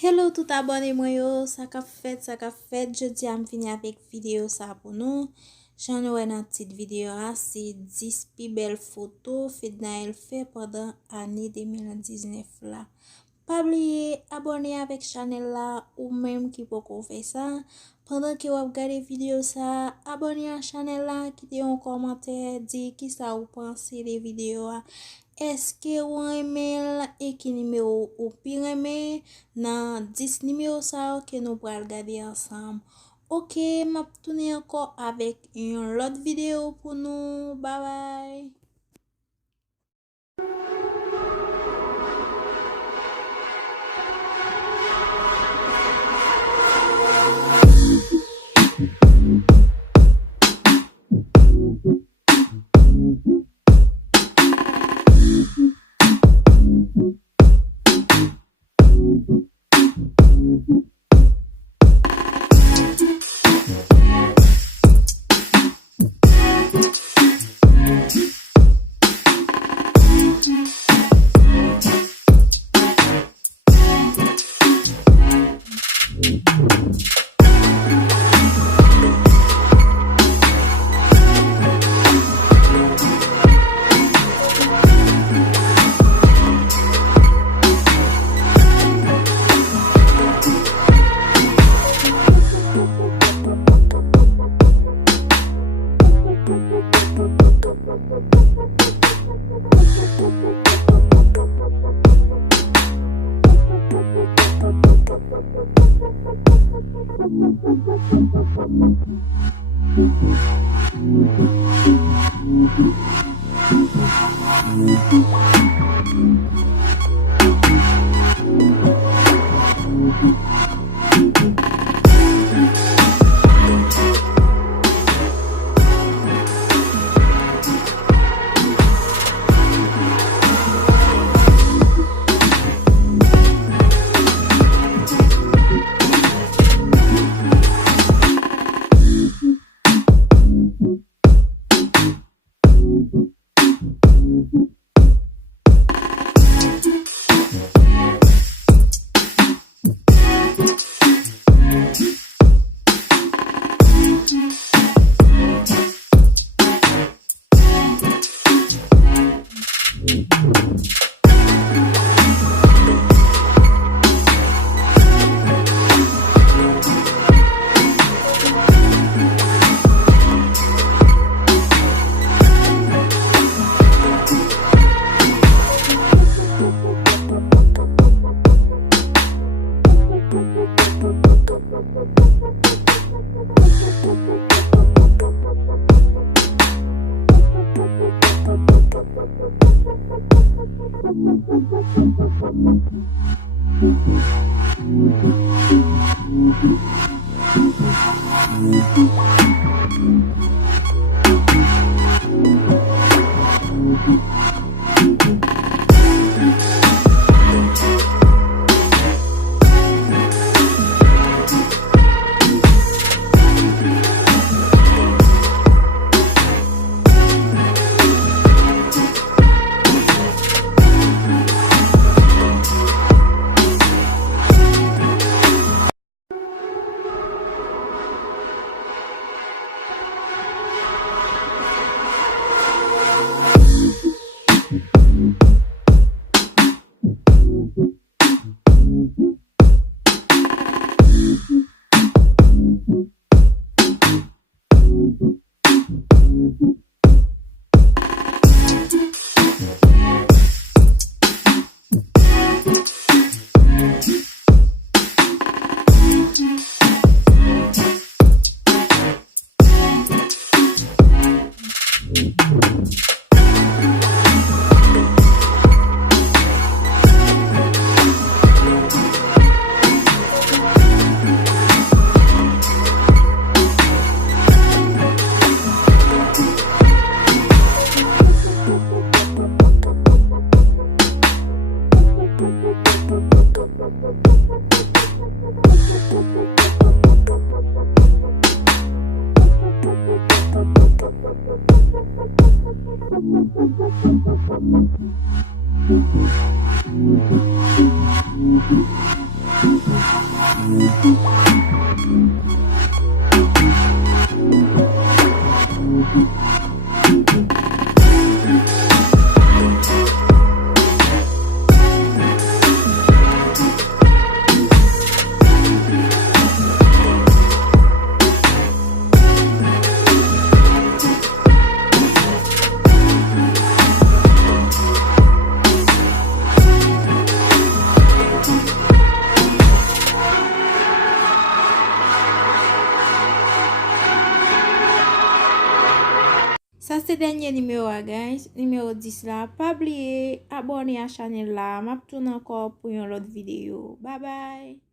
Hello tout abonné moi yo, ça ka fait, jeudi am vini avec vidéo ça pour nous. J'en ai une petite vidéo c'est 10 plus belles photos Fednael fait pendant année 2019 là. Pas oublier abonner avec channel là ou même qui peut faire ça. Pendant que vous regardez vidéo ça, abonnez à channel là, quittez un commentaire, dit qui ça vous pensez des vidéos. Est-ce que vous aimez et qui numéro ou pire aimé dans 10 numéros ça que nous pourrons regarder ensemble. Ok, m'a tourner encore avec une autre vidéo pour nous. Bye bye. Ça c'est dernier numéro guys, numéro 10 là. Pas oublier abonner à la chaîne là. M'a tourner encore pour une autre vidéo. Bye bye.